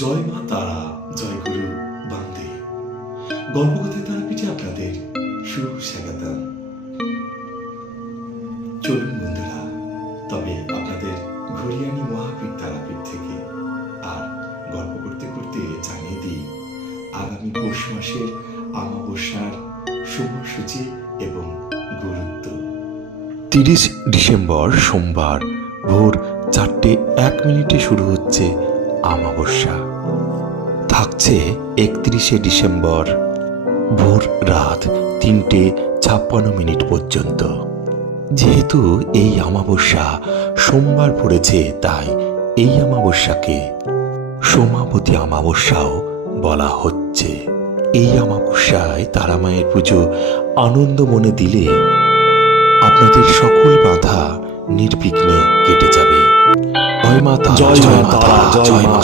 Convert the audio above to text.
জয় মা তারা, জয় গুরু বন্দে। গল্পকথায় তারাপীঠে আপনাদের সুস্বাগতম। চলুন বন্ধুরা, তবে আপনাদের ঘুরিয়ানি মহাপীঠ তারাপীঠ থেকে আর গল্প করতে করতে জানিয়ে দিই আগামী পৌষ মাসের অমাবস্যার সময়সূচি এবং গুরুত্ব। 30 ডিসেম্বর সোমবার ভোর 4:01 শুরু হচ্ছে অমাবস্যা। থাকছে 31 ডিসেম্বর ভোর রাত 3:56 পর্যন্ত। যেহেতু এই অমাবস্যা সোমবার পড়েছে, তাই এই অমাবস্যাকে সোমাবতী অমাবস্যাও বলা হচ্ছে। এই অমাবস্যায় তারামায়ের পুজো আনন্দ মনে দিলে আপনাদের সকল বাধা নির্বিঘ্নে কেটে যাবে। জয় মাতা, জয় মাতা, জয় মা।